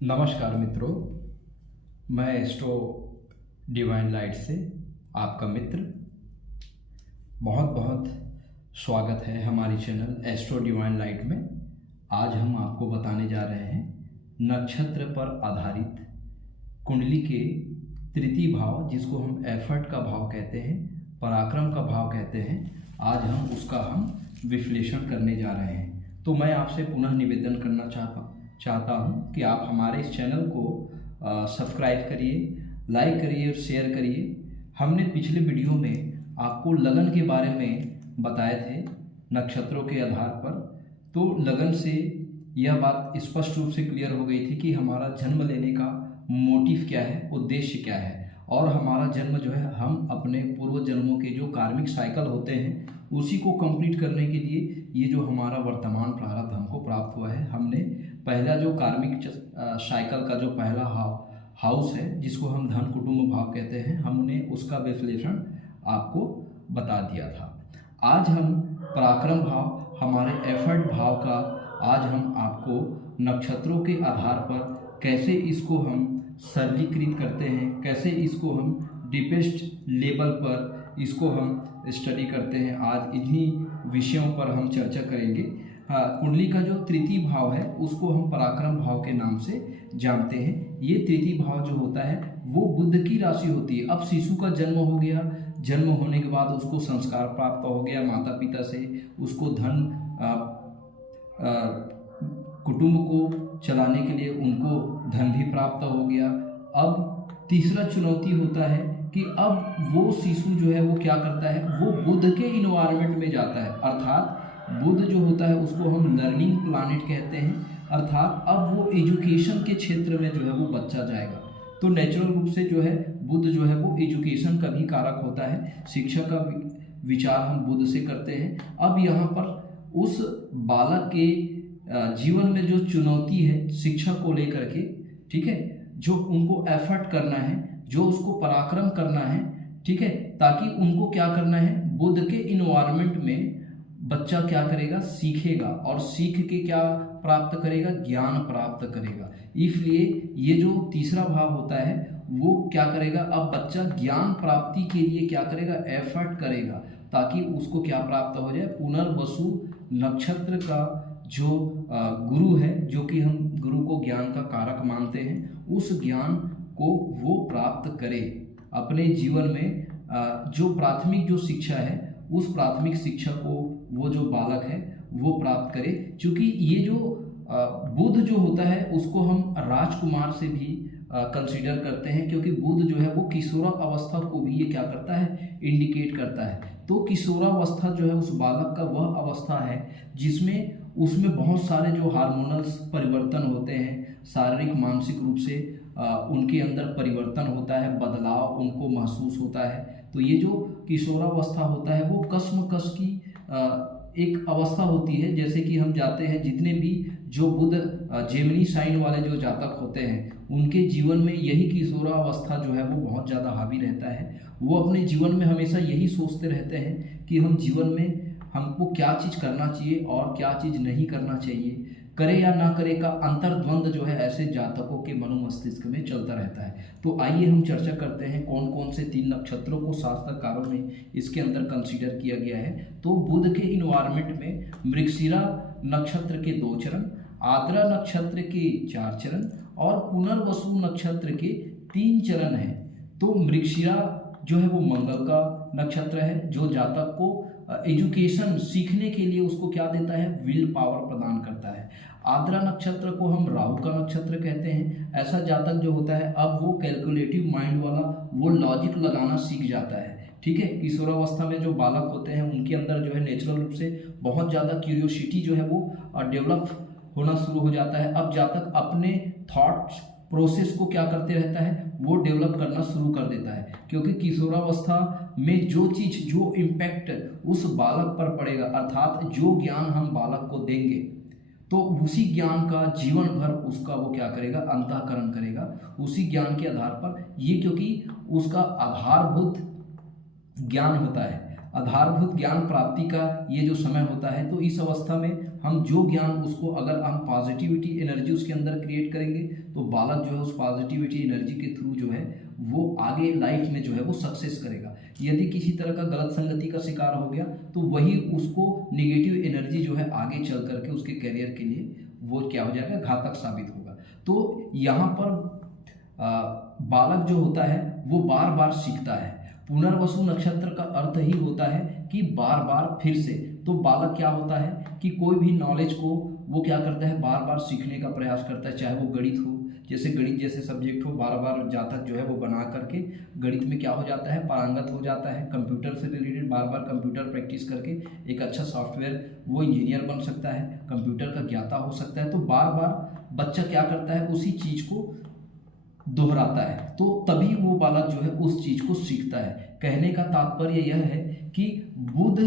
नमस्कार मित्रों, मैं एस्ट्रो डिवाइन लाइट से आपका मित्र बहुत बहुत स्वागत है हमारी चैनल एस्ट्रो डिवाइन लाइट में। आज हम आपको बताने जा रहे हैं नक्षत्र पर आधारित कुंडली के तृतीय भाव, जिसको हम एफर्ट का भाव कहते हैं, पराक्रम का भाव कहते हैं। आज हम उसका विश्लेषण करने जा रहे हैं। तो मैं आपसे पुनः निवेदन करना चाहता हूँ कि आप हमारे इस चैनल को सब्सक्राइब करिए, लाइक करिए और शेयर करिए। हमने पिछले वीडियो में आपको लगन के बारे में बताए थे नक्षत्रों के आधार पर। तो लगन से यह बात स्पष्ट रूप से क्लियर हो गई थी कि हमारा जन्म लेने का मोटिव क्या है, उद्देश्य क्या है, और हमारा जन्म जो है हम अपने पूर्व जन्मों के जो कार्मिक साइकिल होते हैं उसी को कंप्लीट करने के लिए ये जो हमारा वर्तमान प्रारब्ध हमको प्राप्त हुआ है। हमने पहला जो कार्मिक साइकिल का जो पहला हाउस है, जिसको हम धन कुटुंब भाव कहते हैं, हमने उसका विश्लेषण आपको बता दिया था। आज हम पराक्रम भाव, हमारे एफर्ट भाव का आज हम आपको नक्षत्रों के आधार पर कैसे इसको हम सरलीकृत करते हैं, कैसे इसको हम डीपेस्ट लेवल पर इसको हम स्टडी करते हैं, आज इन्हीं विषयों पर हम चर्चा करेंगे। कुंडली का जो तृतीय भाव है उसको हम पराक्रम भाव के नाम से जानते हैं। ये तृतीय भाव जो होता है वो बुध की राशि होती है। अब शिशु का जन्म हो गया, जन्म होने के बाद उसको संस्कार प्राप्त हो गया माता पिता से, उसको धन कुटुंब को चलाने के लिए उनको धन भी प्राप्त हो गया। अब तीसरा चुनौती होता है कि अब वो शिशु जो है वो क्या करता है, वो बुध के इन्वायरमेंट में जाता है। अर्थात बुध जो होता है उसको हम लर्निंग प्लानिट कहते हैं। अर्थात अब वो एजुकेशन के क्षेत्र में जो है वो बच्चा जाएगा। तो नेचुरल रूप से जो है बुध जो है वो एजुकेशन का भी कारक होता है। शिक्षा का विचार हम बुध से करते हैं। अब यहाँ पर उस बालक के जीवन में जो चुनौती है शिक्षा को लेकर के, ठीक है, जो उनको एफर्ट करना है, जो उसको पराक्रम करना है, ठीक है, ताकि उनको क्या करना है, बुध के इन्वायरमेंट में बच्चा क्या करेगा, सीखेगा, और सीख के क्या प्राप्त करेगा, ज्ञान प्राप्त करेगा। इसलिए ये जो तीसरा भाव होता है वो क्या करेगा, अब बच्चा ज्ञान प्राप्ति के लिए क्या करेगा, एफर्ट करेगा, ताकि उसको क्या प्राप्त हो जाए, पुनर्वसु नक्षत्र का जो गुरु है, जो कि हम गुरु को ज्ञान का कारक मानते हैं, उस ज्ञान को वो प्राप्त करे। अपने जीवन में जो प्राथमिक जो शिक्षा है उस प्राथमिक शिक्षा को वो जो बालक है वो प्राप्त करे। क्योंकि ये जो बुध जो होता है उसको हम राजकुमार से भी कंसीडर करते हैं, क्योंकि बुध जो है वो किशोरावस्था को भी ये क्या करता है, इंडिकेट करता है। तो किशोरावस्था जो है उस बालक का वह अवस्था है जिसमें उसमें बहुत सारे जो हार्मोनल्स परिवर्तन होते हैं, शारीरिक मानसिक रूप से उनके अंदर परिवर्तन होता है, बदलाव उनको महसूस होता है। तो ये जो किशोरावस्था होता है वो कश्मकश की एक अवस्था होती है। जैसे कि हम जाते हैं, जितने भी जो बुध जेमिनी साइन वाले जो जातक होते हैं उनके जीवन में यही किशोरावस्था जो है वो बहुत ज़्यादा हावी रहता है। वो अपने जीवन में हमेशा यही सोचते रहते हैं कि हम जीवन में हमको क्या चीज़ करना चाहिए और क्या चीज़ नहीं करना चाहिए, करे या ना करे का अंतर्द्वंद जो है ऐसे जातकों के मनोमस्तिष्क में चलता रहता है। तो आइए हम चर्चा करते हैं कौन कौन से 3 नक्षत्रों को शास्त्रकारों में इसके अंदर कंसीडर किया गया है। तो बुध के इन्वायरमेंट में मृगशिरा नक्षत्र के 2 चरण, आद्रा नक्षत्र के 4 चरण और पुनर्वसु नक्षत्र के 3 चरण हैं। तो मृगशिरा जो है वो मंगल का नक्षत्र है, जो जातक को एजुकेशन सीखने के लिए उसको क्या देता है, विल पावर प्रदान करता है। आद्रा नक्षत्र को हम राहु का नक्षत्र कहते हैं। ऐसा जातक जो होता है अब वो कैलकुलेटिव माइंड वाला, वो लॉजिक लगाना सीख जाता है, ठीक है। किशोरावस्था में जो बालक होते हैं उनके अंदर जो है नेचुरल रूप से बहुत ज़्यादा क्यूरियोसिटी जो है वो डेवलप होना शुरू हो जाता है। अब जातक अपने थॉट्स प्रोसेस को क्या करते रहता है, वो डेवलप करना शुरू कर देता है, क्योंकि किशोरावस्था में जो चीज़, जो इम्पैक्ट उस बालक पर पड़ेगा, अर्थात जो ज्ञान हम बालक को देंगे तो उसी ज्ञान का जीवन भर उसका वो क्या करेगा, अंतःकरण करेगा उसी ज्ञान के आधार पर। ये क्योंकि उसका आधारभूत ज्ञान होता है। आधारभूत ज्ञान प्राप्ति का ये जो समय होता है, तो इस अवस्था में हम जो ज्ञान उसको अगर हम पॉजिटिविटी एनर्जी उसके अंदर क्रिएट करेंगे तो बालक जो है उस पॉजिटिविटी एनर्जी के थ्रू जो है वो आगे लाइफ में जो है वो सक्सेस करेगा। यदि किसी तरह का गलत संगति का शिकार हो गया तो वही उसको निगेटिव एनर्जी जो है आगे चल करके उसके करियर के लिए वो क्या हो जाएगा, घातक साबित होगा। तो यहाँ पर बालक जो होता है वो बार बार सीखता है। पुनर्वसु नक्षत्र का अर्थ ही होता है कि बार बार फिर से। तो बालक क्या होता है कि कोई भी नॉलेज को वो क्या करता है, बार बार सीखने का प्रयास करता है। चाहे वो गणित हो, जैसे गणित जैसे सब्जेक्ट हो, बार बार जातक जो है वो बना करके गणित में क्या हो जाता है, पारंगत हो जाता है। कंप्यूटर से रिलेटेड बार बार कंप्यूटर प्रैक्टिस करके एक अच्छा सॉफ्टवेयर वो इंजीनियर बन सकता है, कंप्यूटर का ज्ञाता हो सकता है। तो बार बार बच्चा क्या करता है, उसी चीज़ को दोहराता है, तो तभी वो बालक जो है उस चीज़ को सीखता है। कहने का तात्पर्य यह है कि बुध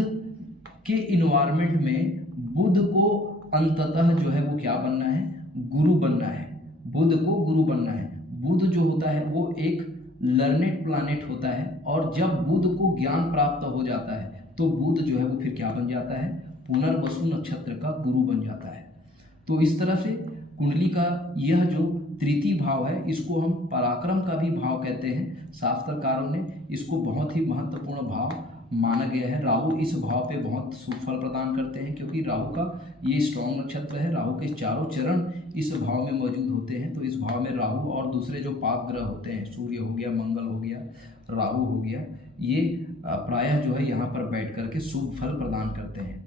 के इन्वायरमेंट में बुध को अंततः जो है वो क्या बनना है, गुरु बनना है। बुध को गुरु बनना है। बुध जो होता है वो एक लर्नेड प्लैनेट होता है, और जब बुध को ज्ञान प्राप्त हो जाता है तो बुध जो है वो फिर क्या बन जाता है, पुनर्वसु नक्षत्र का गुरु बन जाता है। तो इस तरह से कुंडली का यह जो तृतीय भाव है इसको हम पराक्रम का भी भाव कहते हैं। शास्त्रकारों ने इसको बहुत ही महत्वपूर्ण भाव माना गया है। राहु इस भाव पे बहुत शुभ फल प्रदान करते हैं, क्योंकि राहु का ये स्ट्रॉन्ग नक्षत्र है। राहु के चारों चरण इस भाव में मौजूद होते हैं। तो इस भाव में राहु और दूसरे जो पाप ग्रह होते हैं, सूर्य हो गया, मंगल हो गया, राहु हो गया, ये प्रायः जो है यहाँ पर बैठ करके शुभ फल प्रदान करते हैं।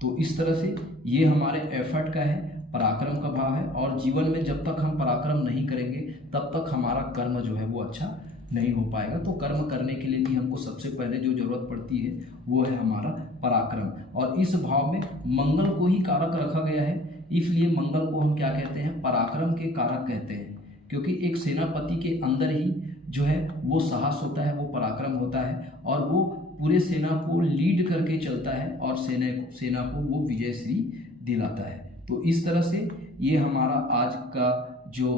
तो इस तरह से ये हमारे एफर्ट का है, पराक्रम का भाव है। और जीवन में जब तक हम पराक्रम नहीं करेंगे तब तक हमारा कर्म जो है वो अच्छा नहीं हो पाएगा। तो कर्म करने के लिए भी हमको सबसे पहले जो जरूरत पड़ती है वो है हमारा पराक्रम। और इस भाव में मंगल को ही कारक रखा गया है, इसलिए मंगल को हम क्या कहते हैं, पराक्रम के कारक कहते हैं। क्योंकि एक सेनापति के अंदर ही जो है वो साहस होता है, वो पराक्रम होता है, और वो पूरे सेना को लीड करके चलता है और सेना को वो विजयश्री दिलाता है। तो इस तरह से ये हमारा आज का जो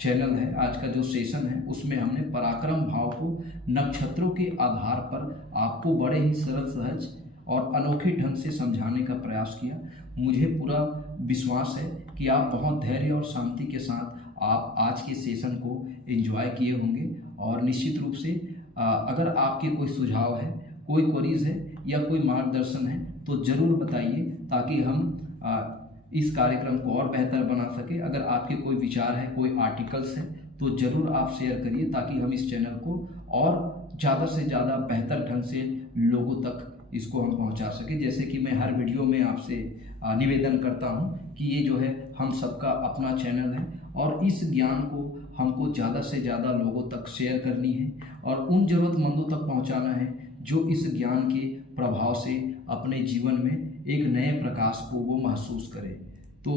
चैनल है, आज का जो सेशन है, उसमें हमने पराक्रम भाव को नक्षत्रों के आधार पर आपको बड़े ही सरल, सहज और अनोखे ढंग से समझाने का प्रयास किया। मुझे पूरा विश्वास है कि आप बहुत धैर्य और शांति के साथ आप आज के सेशन को एंजॉय किए होंगे। और निश्चित रूप से अगर आपके कोई सुझाव है, कोई क्वेरीज है या कोई मार्गदर्शन है तो ज़रूर बताइए, ताकि हम इस कार्यक्रम को और बेहतर बना सके। अगर आपके कोई विचार है, कोई आर्टिकल्स है, तो ज़रूर आप शेयर करिए, ताकि हम इस चैनल को और ज़्यादा से ज़्यादा बेहतर ढंग से लोगों तक इसको हम पहुंचा सके। जैसे कि मैं हर वीडियो में आपसे निवेदन करता हूं कि ये जो है हम सबका अपना चैनल है, और इस ज्ञान को हमको ज़्यादा से ज़्यादा लोगों तक शेयर करनी है और उन ज़रूरतमंदों तक पहुंचाना है जो इस ज्ञान के प्रभाव से अपने जीवन में एक नए प्रकाश को वो महसूस करे। तो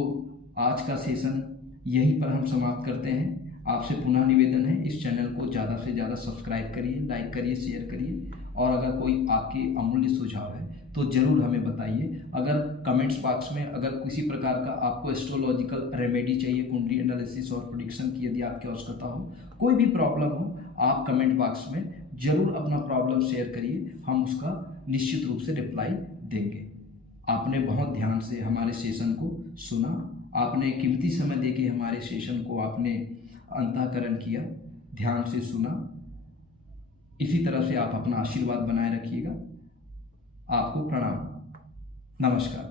आज का सेशन यहीं पर हम समाप्त करते हैं। आपसे पुनः निवेदन है, इस चैनल को ज़्यादा से ज़्यादा सब्सक्राइब करिए, लाइक करिए, शेयर करिए, और अगर कोई आपके अमूल्य सुझाव है तो ज़रूर हमें बताइए। अगर कमेंट्स बॉक्स में अगर किसी प्रकार का आपको एस्ट्रोलॉजिकल रेमेडी चाहिए, कुंडली एनालिसिस और प्रेडिक्शन की यदि आपकी आवश्यकता हो, कोई भी प्रॉब्लम हो, आप कमेंट बॉक्स में ज़रूर अपना प्रॉब्लम शेयर करिए, हम उसका निश्चित रूप से रिप्लाई देंगे। आपने बहुत ध्यान से हमारे सेशन को सुना, आपने कीमती समय देके हमारे सेशन को आपने अंतःकरण किया, ध्यान से सुना। इसी तरह से आप अपना आशीर्वाद बनाए रखिएगा। आपको प्रणाम, नमस्कार।